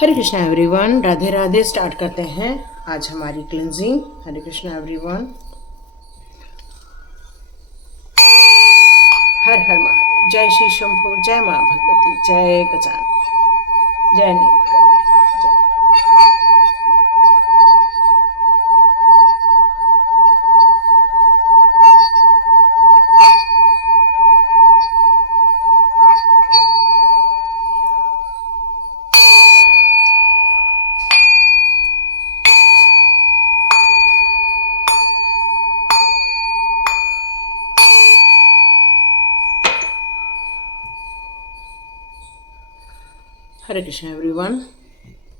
हरे Krishna everyone, Radhe Radhe. Start करते हैं आज हमारी क्लिनजिंग। हरे कृष्णा एवरीवन, हर हर महादेव। जय श्री शंभु, जय माँ भगवती, जय गजानन, जय नीम करोली, जय। हरे कृष्ण एवरीवन,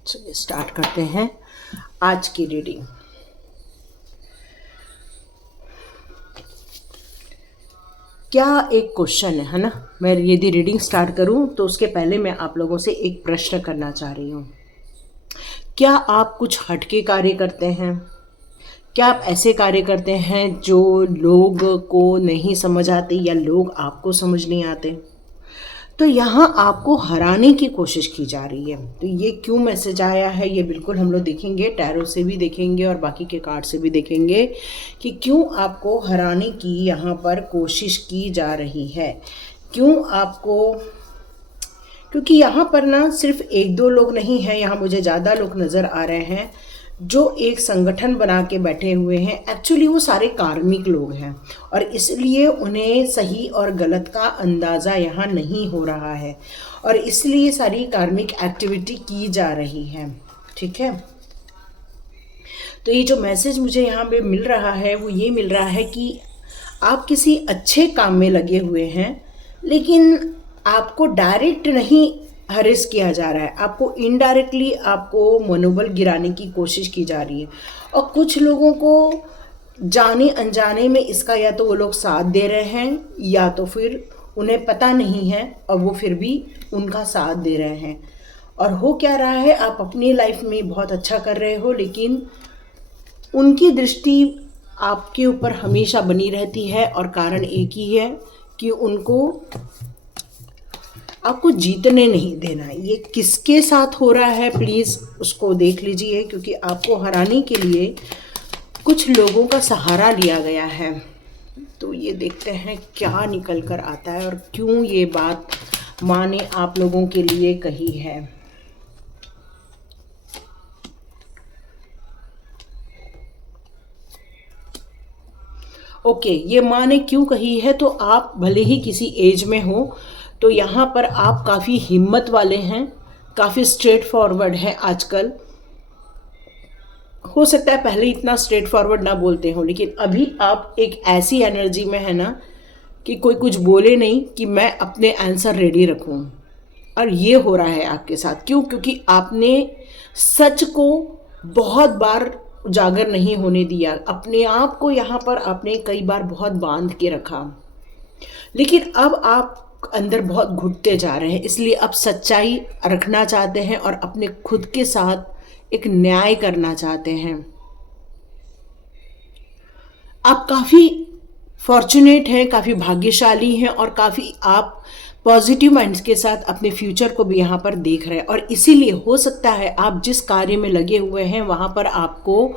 चलिए स्टार्ट करते हैं आज की रीडिंग। क्या एक क्वेश्चन है ना, मैं यदि रीडिंग स्टार्ट करूं तो उसके पहले मैं आप लोगों से एक प्रश्न करना चाह रही हूं। क्या आप कुछ हटके कार्य करते हैं? क्या आप ऐसे कार्य करते हैं जो लोग को नहीं समझ आते या लोग आपको समझ नहीं आते? तो यहाँ आपको हराने की कोशिश की जा रही है। तो ये क्यों मैसेज आया है, ये बिल्कुल हम लोग देखेंगे, टैरो से भी देखेंगे और बाकी के कार्ड से भी देखेंगे कि क्यों आपको हराने की यहाँ पर कोशिश की जा रही है। क्यों आपको, क्योंकि यहाँ पर ना सिर्फ एक दो लोग नहीं हैं, यहाँ मुझे ज़्यादा लोग नज़र आ रहे हैं जो एक संगठन बना के बैठे हुए हैं। एक्चुअली वो सारे कार्मिक लोग हैं और इसलिए उन्हें सही और गलत का अंदाज़ा यहाँ नहीं हो रहा है और इसलिए सारी कार्मिक एक्टिविटी की जा रही है। ठीक है, तो ये जो मैसेज मुझे यहाँ पे मिल रहा है वो ये मिल रहा है कि आप किसी अच्छे काम में लगे हुए हैं, लेकिन आपको डायरेक्ट नहीं हरेस किया जा रहा है, आपको इनडायरेक्टली आपको मनोबल गिराने की कोशिश की जा रही है। और कुछ लोगों को जाने अनजाने में इसका या तो वो लोग साथ दे रहे हैं या तो फिर उन्हें पता नहीं है और वो फिर भी उनका साथ दे रहे हैं। और हो क्या रहा है, आप अपनी लाइफ में बहुत अच्छा कर रहे हो, लेकिन उनकी दृष्टि आपके ऊपर हमेशा बनी रहती है और कारण एक ही है कि उनको आपको जीतने नहीं देना है। ये किसके साथ हो रहा है प्लीज़ उसको देख लीजिए, क्योंकि आपको हराने के लिए कुछ लोगों का सहारा लिया गया है। तो ये देखते हैं क्या निकल कर आता है और क्यों ये बात माँ ने आप लोगों के लिए कही है। ओके, ये माँ ने क्यों कही है, तो आप भले ही किसी एज में हो तो यहाँ पर आप काफ़ी हिम्मत वाले हैं, काफ़ी स्ट्रेट फॉरवर्ड हैं आजकल। हो सकता है पहले इतना स्ट्रेट फॉरवर्ड ना बोलते हो, लेकिन अभी आप एक ऐसी एनर्जी में है ना कि कोई कुछ बोले नहीं कि मैं अपने आंसर रेडी रखूं। और ये हो रहा है आपके साथ। क्यों? क्योंकि आपने सच को बहुत बार उजागर नहीं होने दिया, अपने आप को यहाँ पर आपने कई बार बहुत बांध के रखा, लेकिन अब आप अंदर बहुत घुटते जा रहे हैं। इसलिए अब सच्चाई रखना चाहते हैं और अपने खुद के साथ एक न्याय करना चाहते हैं। आप काफ़ी फॉर्चुनेट हैं, काफ़ी भाग्यशाली हैं और काफ़ी आप पॉजिटिव माइंड्स के साथ अपने फ्यूचर को भी यहाँ पर देख रहे हैं। और इसीलिए हो सकता है आप जिस कार्य में लगे हुए हैं वहाँ पर आपको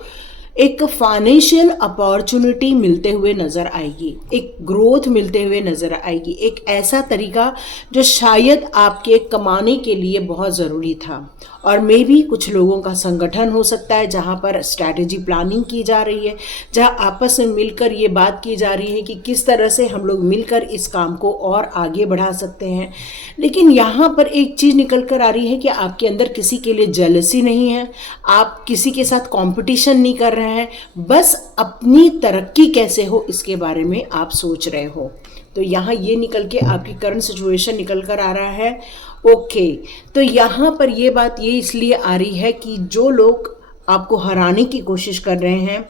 एक फाइनेंशियल अपॉर्चुनिटी मिलते हुए नज़र आएगी, एक ग्रोथ मिलते हुए नज़र आएगी, एक ऐसा तरीका जो शायद आपके कमाने के लिए बहुत ज़रूरी था। और मे भी कुछ लोगों का संगठन हो सकता है जहाँ पर स्ट्रैटेजी प्लानिंग की जा रही है, जहाँ आपस में मिलकर ये बात की जा रही है कि किस तरह से हम लोग मिलकर इस काम को और आगे बढ़ा सकते हैं। लेकिन यहाँ पर एक चीज़ निकल कर आ रही है कि आपके अंदर किसी के लिए जेलसी नहीं है, आप किसी के साथ कॉम्पिटिशन नहीं कर रहे हैं, बस अपनी तरक्की कैसे हो इसके बारे में आप सोच रहे हो। तो यहाँ ये निकल के आपकी करंट सिचुएशन निकल कर आ रहा है। ओके, तो यहाँ पर ये बात ये इसलिए आ रही है कि जो लोग आपको हराने की कोशिश कर रहे हैं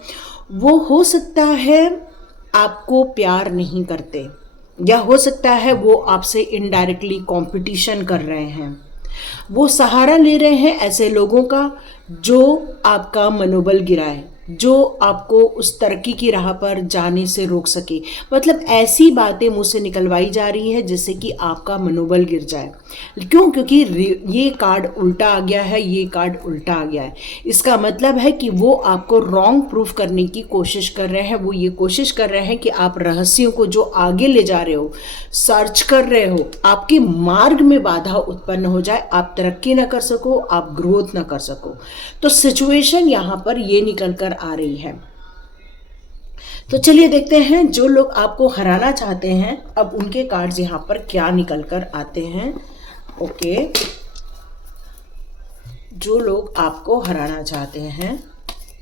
वो हो सकता है आपको प्यार नहीं करते, या हो सकता है वो आपसे इनडायरेक्टली कंपटीशन कर रहे हैं। वो सहारा ले रहे हैं ऐसे लोगों का जो आपका मनोबल गिराए, जो आपको उस तरक्की की राह पर जाने से रोक सके। मतलब ऐसी बातें मुँह से निकलवाई जा रही है जिससे कि आपका मनोबल गिर जाए। क्यों? क्योंकि ये कार्ड उल्टा आ गया है, ये कार्ड उल्टा आ गया है। इसका मतलब है कि वो आपको रॉन्ग प्रूफ करने की कोशिश कर रहे हैं। वो ये कोशिश कर रहे हैं कि आप रहस्यों को जो आगे ले जा रहे हो, सर्च कर रहे हो, आपके मार्ग में बाधा उत्पन्न हो जाए, आप तरक्की ना कर सको, आप ग्रोथ ना कर सको। तो सिचुएशन यहाँ पर ये निकल कर आ रही है। तो चलिए देखते हैं जो लोग आपको हराना चाहते हैं, अब उनके कार्ड्स यहाँ पर क्या निकल कर आते हैं। ओके, जो लोग आपको हराना चाहते हैं,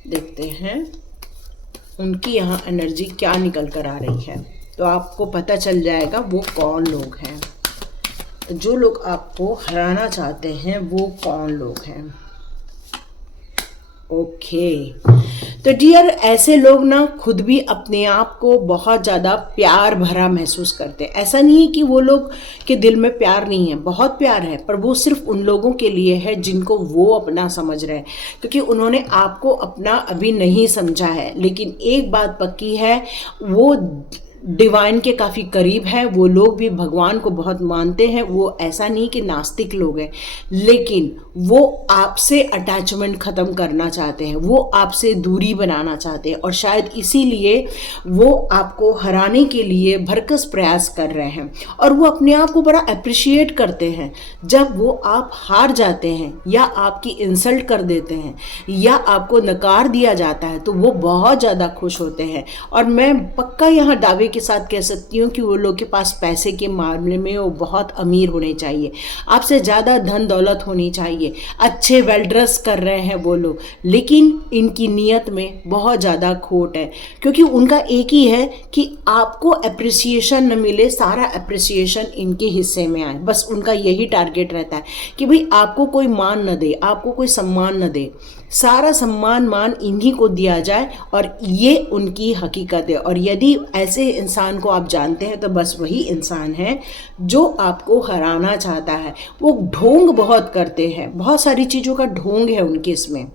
देखते हैं उनकी यहाँ एनर्जी क्या निकल कर आ रही है, तो आपको पता चल जाएगा वो कौन लोग हैं। तो जो लोग आपको हराना चाहते हैं वो कौन लोग हैं। ओके, तो डियर, ऐसे लोग ना खुद भी अपने आप को बहुत ज़्यादा प्यार भरा महसूस करते हैं। ऐसा नहीं है कि वो लोग के दिल में प्यार नहीं है, बहुत प्यार है, पर वो सिर्फ उन लोगों के लिए है जिनको वो अपना समझ रहे हैं, क्योंकि उन्होंने आपको अपना अभी नहीं समझा है। लेकिन एक बात पक्की है, वो डिवाइन के काफ़ी करीब है, वो लोग भी भगवान को बहुत मानते हैं। वो ऐसा नहीं कि नास्तिक लोग हैं, लेकिन वो आपसे अटैचमेंट ख़त्म करना चाहते हैं, वो आपसे दूरी बनाना चाहते हैं, और शायद इसीलिए वो आपको हराने के लिए भरकस प्रयास कर रहे हैं। और वो अपने आप को बड़ा अप्रिशिएट करते हैं जब वो आप हार जाते हैं या आपकी इंसल्ट कर देते हैं या आपको नकार दिया जाता है, तो वो बहुत ज़्यादा खुश होते हैं। और मैं पक्का यहाँ दावे के साथ कह सकती हूँ कि वो लोग के पास पैसे के मामले में वो बहुत अमीर होने चाहिए, आपसे ज़्यादा धन दौलत होनी चाहिए, अच्छे वेल ड्रेस कर रहे हैं वो लोग, लेकिन इनकी नीयत में बहुत ज़्यादा खोट है। क्योंकि उनका एक ही है कि आपको अप्रिसिएशन न मिले, सारा अप्रिसिएशन इनके हिस्से में आए। बस उनका यही टारगेट रहता है कि भाई आपको कोई मान न दे, आपको कोई सम्मान न दे, सारा सम्मान मान इन्हीं को दिया जाए, और ये उनकी हकीकत है। और यदि ऐसे इंसान को आप जानते हैं तो बस वही इंसान है जो आपको हराना चाहता है। वो ढोंग बहुत करते हैं, बहुत सारी चीज़ों का ढोंग है उनके इसमें।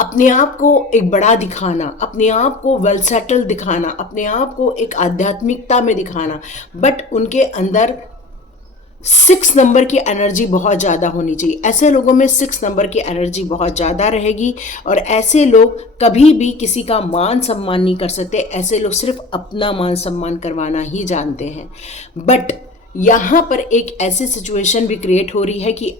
अपने आप को एक बड़ा दिखाना, अपने आप को वेल सेटल दिखाना, अपने आप को एक आध्यात्मिकता में दिखाना, बट उनके अंदर 6 नंबर की एनर्जी बहुत ज़्यादा होनी चाहिए। ऐसे लोगों में 6 नंबर की एनर्जी बहुत ज़्यादा रहेगी, और ऐसे लोग कभी भी किसी का मान सम्मान नहीं कर सकते। ऐसे लोग सिर्फ अपना मान सम्मान करवाना ही जानते हैं। बट यहाँ पर एक ऐसी सिचुएशन भी क्रिएट हो रही है कि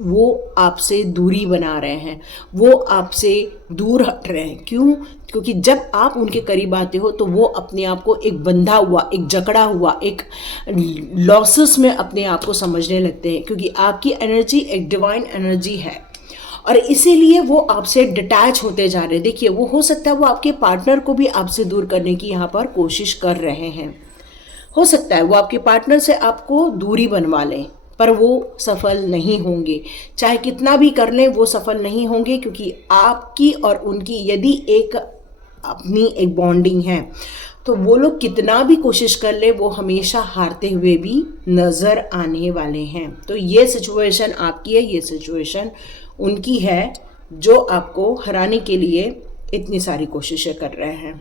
वो आपसे दूरी बना रहे हैं, वो आपसे दूर हट रहे हैं। क्यों? क्योंकि जब आप उनके करीब आते हो तो वो अपने आप को एक बंधा हुआ, एक जकड़ा हुआ, एक लॉसेस में अपने आप को समझने लगते हैं, क्योंकि आपकी एनर्जी एक डिवाइन एनर्जी है, और इसीलिए वो आपसे डिटैच होते जा रहे हैं। देखिए, वो हो सकता है वो आपके पार्टनर को भी आपसे दूर करने की यहाँ पर कोशिश कर रहे हैं। हो सकता है वो आपके पार्टनर से आपको दूरी बनवा लें, पर वो सफल नहीं होंगे। चाहे कितना भी कर लें, वो सफल नहीं होंगे, क्योंकि आपकी और उनकी यदि एक अपनी एक बॉन्डिंग है, तो वो लोग कितना भी कोशिश कर ले, वो हमेशा हारते हुए भी नज़र आने वाले हैं। तो ये सिचुएशन आपकी है, ये सिचुएशन उनकी है, जो आपको हराने के लिए इतनी सारी कोशिशें कर रहे हैं।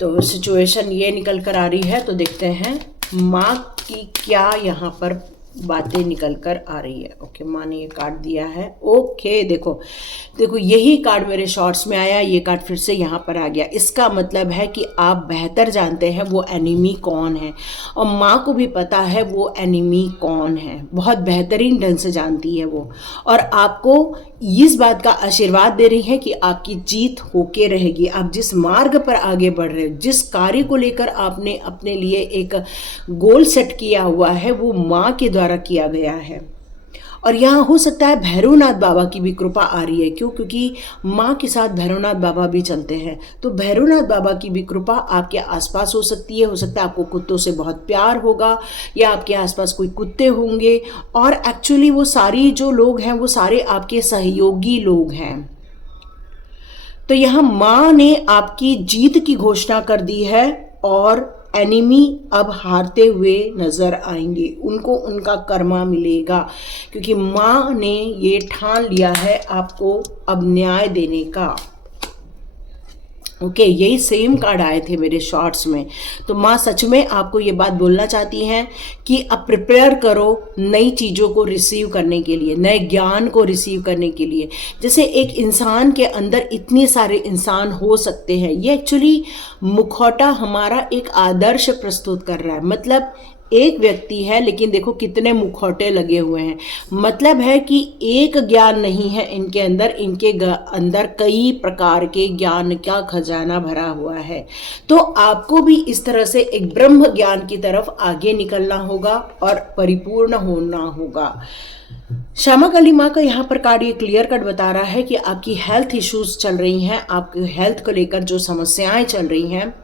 तो सिचुएशन ये निकल कर आ रही है। तो देखते हैं माँ की क्या यहाँ पर बातें निकल कर आ रही है। ओके, माँ ने ये कार्ड दिया है। ओके, देखो यही कार्ड मेरे शॉर्ट्स में आया, ये कार्ड फिर से यहाँ पर आ गया। इसका मतलब है कि आप बेहतर जानते हैं वो एनिमी कौन है, और माँ को भी पता है वो एनिमी कौन है, बहुत बेहतरीन ढंग से जानती है वो, और आपको इस बात का आशीर्वाद दे रही है कि आपकी जीत होके रहेगी। आप जिस मार्ग पर आगे बढ़ रहे हो, जिस कार्य को लेकर आपने अपने लिए एक गोल सेट किया हुआ है, वो माँ के द्वारा किया गया है। और यहाँ हो सकता है भैरवनाथ बाबा की भी कृपा आ रही है। क्यों? क्योंकि माँ के साथ भैरवनाथ बाबा भी चलते हैं, तो भैरवनाथ बाबा की भी कृपा आपके आसपास हो सकती है। हो सकता है आपको कुत्तों से बहुत प्यार होगा, या आपके आसपास कोई कुत्ते होंगे, और एक्चुअली वो सारी जो लोग हैं वो सारे आपके सहयोगी लोग हैं। तो यहाँ माँ ने आपकी जीत की घोषणा कर दी है, और एनिमी अब हारते हुए नज़र आएंगे, उनको उनका कर्मा मिलेगा, क्योंकि माँ ने ये ठान लिया है आपको अब न्याय देने का। ओके, यही सेम कार्ड आए थे मेरे शॉर्ट्स में। तो माँ सच में आपको ये बात बोलना चाहती हैं कि अब प्रिपेयर करो नई चीज़ों को रिसीव करने के लिए, नए ज्ञान को रिसीव करने के लिए। जैसे एक इंसान के अंदर इतने सारे इंसान हो सकते हैं, ये एक्चुअली मुखौटा हमारा एक आदर्श प्रस्तुत कर रहा है। मतलब एक व्यक्ति है लेकिन देखो कितने मुखौटे लगे हुए हैं। मतलब है कि एक ज्ञान नहीं है इनके अंदर, इनके अंदर कई प्रकार के ज्ञान का खजाना भरा हुआ है। तो आपको भी इस तरह से एक ब्रह्म ज्ञान की तरफ आगे निकलना होगा और परिपूर्ण होना होगा। श्यामा काली माँ का यहाँ पर कार्ड ये क्लियर कट बता रहा है कि आपकी हेल्थ इश्यूज चल रही हैं, आपकी हेल्थ को लेकर जो समस्याएं चल रही हैं,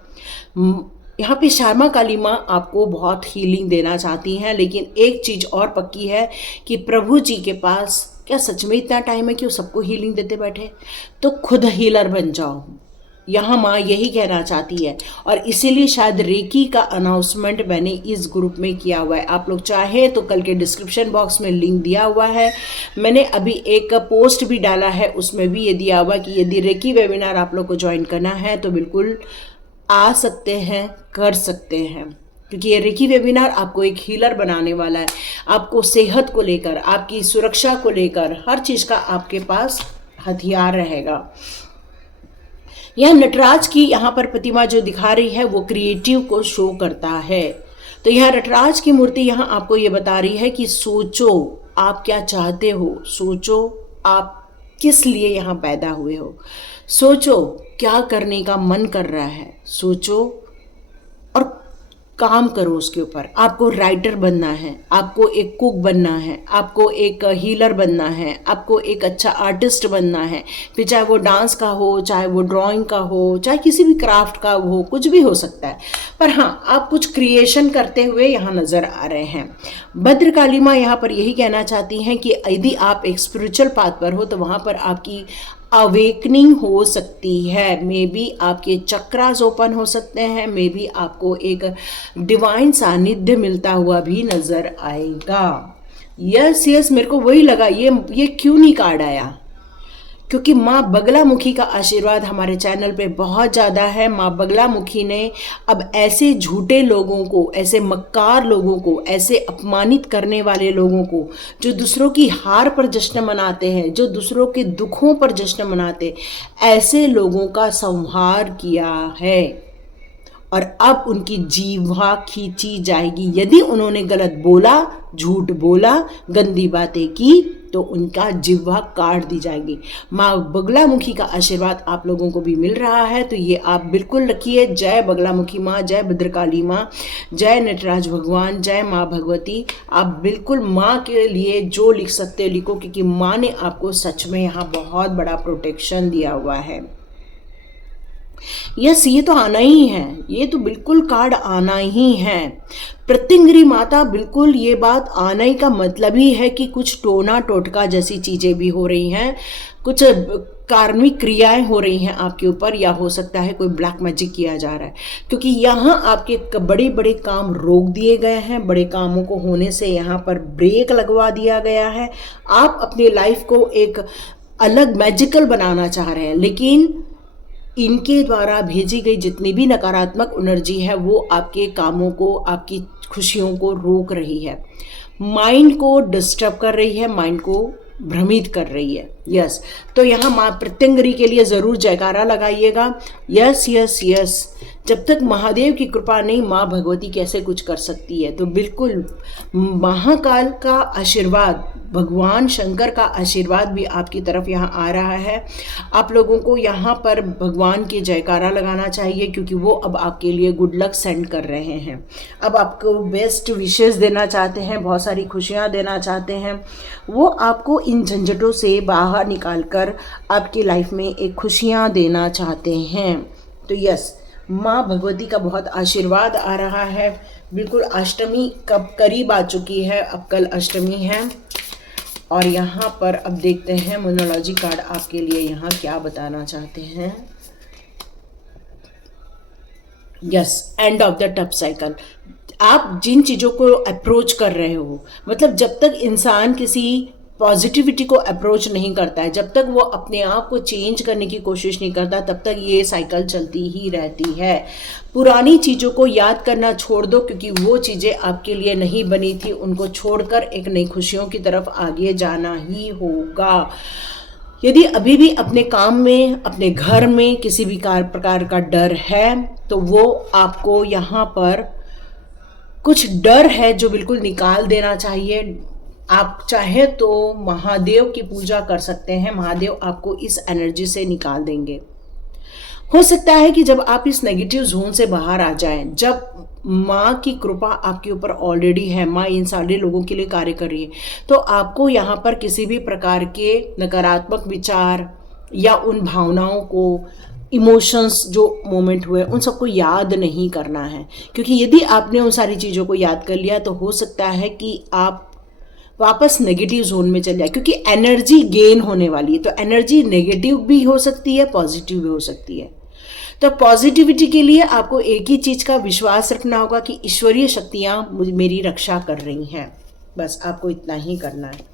यहाँ पे श्यामा काली माँ आपको बहुत हीलिंग देना चाहती हैं। लेकिन एक चीज़ और पक्की है कि प्रभु जी के पास क्या सच में इतना टाइम है कि वो सबको हीलिंग देते बैठे? तो खुद हीलर बन जाओ, यहाँ माँ यही कहना चाहती है। और इसीलिए शायद रेकी का अनाउंसमेंट मैंने इस ग्रुप में किया हुआ है। आप लोग चाहे तो कल के डिस्क्रिप्शन बॉक्स में लिंक दिया हुआ है। मैंने अभी एक पोस्ट भी डाला है, उसमें भी ये दिया हुआ कि यदि रेकी वेबिनार आप लोग को ज्वाइन करना है तो बिल्कुल आ सकते हैं, कर सकते हैं, क्योंकि ये रेकी वेबिनार आपको एक हीलर बनाने वाला है। आपको सेहत को लेकर, आपकी सुरक्षा को लेकर, हर चीज़ का आपके पास हथियार रहेगा। यह नटराज की यहाँ पर प्रतिमा जो दिखा रही है वो क्रिएटिव को शो करता है। तो यह नटराज की मूर्ति यहाँ आपको ये बता रही है कि सोचो आप क्या चाहते हो, सोचो आप किस लिए यहाँ पैदा हुए हो, सोचो क्या करने का मन कर रहा है, सोचो और काम करो उसके ऊपर। आपको राइटर बनना है, आपको एक कुक बनना है, आपको एक हीलर बनना है, आपको एक अच्छा आर्टिस्ट बनना है, फिर चाहे वो डांस का हो, चाहे वो ड्राइंग का हो, चाहे किसी भी क्राफ्ट का हो, कुछ भी हो सकता है। पर हाँ, आप कुछ क्रिएशन करते हुए यहाँ नज़र आ रहे हैं। भद्रकाली माँ यहाँ पर यही कहना चाहती हैं कि यदि आप एक स्पिरिचुअल पाथ पर हो तो वहाँ पर आपकी अवेकनिंग हो सकती है। मे बी आपके चक्रास ओपन हो सकते हैं, मे बी आपको एक डिवाइन सानिध्य मिलता हुआ भी नज़र आएगा। यस यस, मेरे को वही लगा ये क्यों नहीं कार्ड आया, क्योंकि माँ बगलामुखी का आशीर्वाद हमारे चैनल पे बहुत ज़्यादा है। माँ बगलामुखी ने अब ऐसे झूठे लोगों को, ऐसे मक्कार लोगों को, ऐसे अपमानित करने वाले लोगों को, जो दूसरों की हार पर जश्न मनाते हैं, जो दूसरों के दुखों पर जश्न मनाते, ऐसे लोगों का संहार किया है। और अब उनकी जीवा खींची जाएगी। यदि उन्होंने गलत बोला, झूठ बोला, गंदी बातें की तो उनका जिह्वा काट दी जाएगी। माँ बगलामुखी का आशीर्वाद आप लोगों को भी मिल रहा है, तो ये आप बिल्कुल रखिए। जय बगलामुखी माँ, जय भद्रकाली माँ, जय नटराज भगवान, जय माँ भगवती। आप बिल्कुल माँ के लिए जो लिख सकते लिखो, क्योंकि माँ ने आपको सच में यहाँ बहुत बड़ा प्रोटेक्शन दिया हुआ है। यस, ये तो आना ही है, ये तो बिल्कुल कार्ड आना ही है। प्रत्यंगिरी माता, बिल्कुल ये बात आने का मतलब ही है कि कुछ टोना टोटका जैसी चीज़ें भी हो रही हैं, कुछ कार्मिक क्रियाएं हो रही हैं आपके ऊपर, या हो सकता है कोई ब्लैक मैजिक किया जा रहा है, क्योंकि यहाँ आपके बड़े बड़े काम रोक दिए गए हैं। बड़े कामों को होने से यहाँ पर ब्रेक लगवा दिया गया है। आप अपनी लाइफ को एक अलग मैजिकल बनाना चाह रहे हैं, लेकिन इनके द्वारा भेजी गई जितनी भी नकारात्मक एनर्जी है वो आपके कामों को, आपकी खुशियों को रोक रही है, माइंड को डिस्टर्ब कर रही है, माइंड को भ्रमित कर रही है। यस, तो यहाँ माँ प्रत्यंगिरी के लिए ज़रूर जयकारा लगाइएगा। यस यस यस, जब तक महादेव की कृपा नहीं, माँ भगवती कैसे कुछ कर सकती है। तो बिल्कुल महाकाल का आशीर्वाद, भगवान शंकर का आशीर्वाद भी आपकी तरफ यहाँ आ रहा है। आप लोगों को यहाँ पर भगवान की जयकारा लगाना चाहिए, क्योंकि वो अब आपके लिए गुड लक सेंड कर रहे हैं। अब आपको बेस्ट विशेस देना चाहते हैं, बहुत सारी खुशियाँ देना चाहते हैं। वो आपको इन झंझटों से बाहर निकाल कर आपकी लाइफ में एक खुशियाँ देना चाहते हैं। तो यस, माँ भगवती का बहुत आशीर्वाद आ रहा है। बिल्कुल अष्टमी कब करीब आ चुकी है, अब कल अष्टमी है। और यहाँ पर अब देखते हैं मोनोलॉजी कार्ड आपके लिए यहाँ क्या बताना चाहते हैं। Yes, end of the tough cycle. आप जिन चीज़ों को अप्रोच कर रहे हो, मतलब जब तक इंसान किसी पॉजिटिविटी को अप्रोच नहीं करता है, जब तक वो अपने आप को चेंज करने की कोशिश नहीं करता, तब तक ये साइकिल चलती ही रहती है। पुरानी चीज़ों को याद करना छोड़ दो, क्योंकि वो चीज़ें आपके लिए नहीं बनी थी। उनको छोड़कर एक नई खुशियों की तरफ आगे जाना ही होगा। यदि अभी भी अपने काम में, अपने घर में किसी भी प्रकार का डर है, तो वो आपको यहाँ पर कुछ डर है जो बिल्कुल निकाल देना चाहिए। आप चाहे तो महादेव की पूजा कर सकते हैं, महादेव आपको इस एनर्जी से निकाल देंगे। हो सकता है कि जब आप इस नेगेटिव जोन से बाहर आ जाएं, जब माँ की कृपा आपके ऊपर ऑलरेडी है, माँ इन सारे लोगों के लिए कार्य कर रही है, तो आपको यहाँ पर किसी भी प्रकार के नकारात्मक विचार या उन भावनाओं को, इमोशंस जो मोमेंट हुए, उन सबको याद नहीं करना है। क्योंकि यदि आपने उन सारी चीज़ों को याद कर लिया तो हो सकता है कि आप वापस नेगेटिव जोन में चले जाए, क्योंकि एनर्जी गेन होने वाली है। तो एनर्जी नेगेटिव भी हो सकती है, पॉजिटिव भी हो सकती है। तो पॉजिटिविटी के लिए आपको एक ही चीज़ का विश्वास रखना होगा कि ईश्वरीय शक्तियाँ मेरी रक्षा कर रही हैं। बस आपको इतना ही करना है।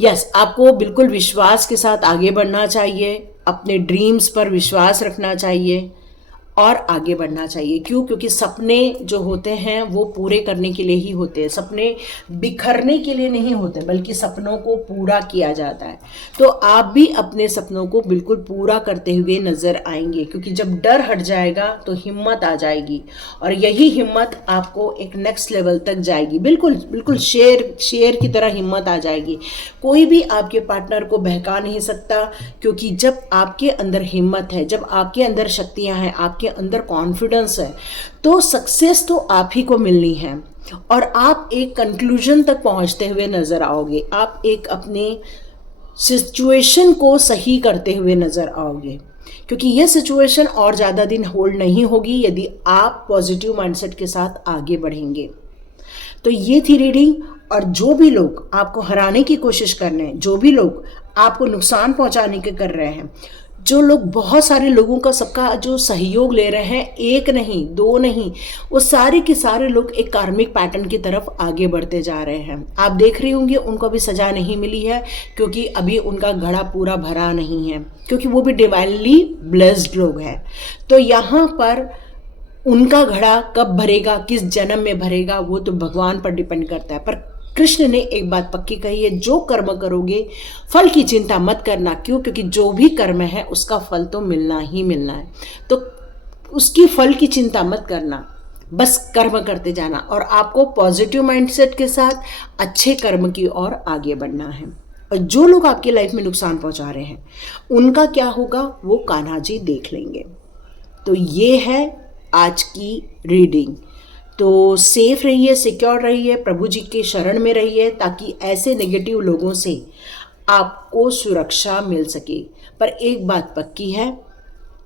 यस, आपको बिल्कुल विश्वास के साथ आगे बढ़ना चाहिए, अपने ड्रीम्स पर विश्वास रखना चाहिए और आगे बढ़ना चाहिए। क्यों? क्योंकि सपने जो होते हैं वो पूरे करने के लिए ही होते हैं, सपने बिखरने के लिए नहीं होते, बल्कि सपनों को पूरा किया जाता है। तो आप भी अपने सपनों को बिल्कुल पूरा करते हुए नज़र आएंगे, क्योंकि जब डर हट जाएगा तो हिम्मत आ जाएगी, और यही हिम्मत आपको एक नेक्स्ट लेवल तक जाएगी। बिल्कुल बिल्कुल शेर की तरह हिम्मत आ जाएगी। कोई भी आपके पार्टनर को बहका नहीं सकता, क्योंकि जब आपके अंदर हिम्मत है, जब आपके अंदर शक्तियाँ हैं, आपके अंदर कॉन्फिडेंस है, तो सक्सेस तो आप ही को मिलनी है। और आप एक कंक्लूजन तक पहुंचते हुए नजर आओगे, आप एक अपने सिचुएशन को सही करते हुए नजर आओगे, क्योंकि यह सिचुएशन और ज़्यादा दिन होल्ड नहीं होगी यदि आप पॉजिटिव माइंडसेट के साथ आगे बढ़ेंगे। तो ये थी रीडिंग। और जो भी लोग आपको हराने की कोशिश कर रहे हैं, जो भी लोग आपको नुकसान पहुंचाने के कर रहे हैं, जो लोग बहुत सारे लोगों का, सबका जो सहयोग ले रहे हैं, एक नहीं दो नहीं, वो सारे के सारे लोग एक कार्मिक पैटर्न की तरफ आगे बढ़ते जा रहे हैं। आप देख रही होंगे उनको अभी सजा नहीं मिली है, क्योंकि अभी उनका घड़ा पूरा भरा नहीं है, क्योंकि वो भी डिवाइनली ब्लेस्ड लोग हैं। तो यहाँ पर उनका घड़ा कब भरेगा, किस जन्म में भरेगा, वो तो भगवान पर डिपेंड करता है। पर कृष्ण ने एक बात पक्की कही है, जो कर्म करोगे फल की चिंता मत करना। क्यों? क्योंकि जो भी कर्म है उसका फल तो मिलना ही मिलना है, तो उसकी फल की चिंता मत करना, बस कर्म करते जाना, और आपको पॉजिटिव माइंडसेट के साथ अच्छे कर्म की ओर आगे बढ़ना है। और जो लोग आपकी लाइफ में नुकसान पहुंचा रहे हैं उनका क्या होगा वो कान्हा जी देख लेंगे। तो ये है आज की रीडिंग। तो सेफ रहिए, सिक्योर रहिए, प्रभु जी के शरण में रहिए, ताकि ऐसे नेगेटिव लोगों से आपको सुरक्षा मिल सके। पर एक बात पक्की है,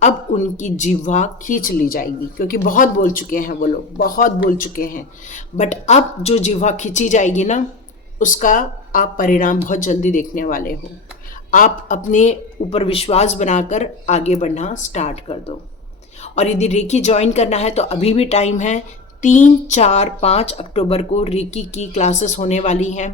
अब उनकी जिह्वा खींच ली जाएगी, क्योंकि बहुत बोल चुके हैं वो लोग, बहुत बोल चुके हैं। बट अब जो जिह्वा खींची जाएगी ना, उसका आप परिणाम बहुत जल्दी देखने वाले हो। आप अपने ऊपर विश्वास बनाकर आगे बढ़ना स्टार्ट कर दो। और यदि रेकी ज्वाइन करना है तो अभी भी टाइम है। 3, 4, 5 अक्टूबर को रेकी की क्लासेस होने वाली हैं,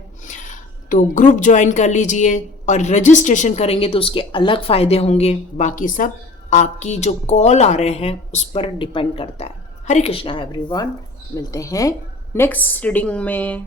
तो ग्रुप ज्वाइन कर लीजिए। और रजिस्ट्रेशन करेंगे तो उसके अलग फ़ायदे होंगे, बाकी सब आपकी जो कॉल आ रहे हैं उस पर डिपेंड करता है। हरे कृष्णा एवरीवन, मिलते हैं नेक्स्ट रीडिंग में।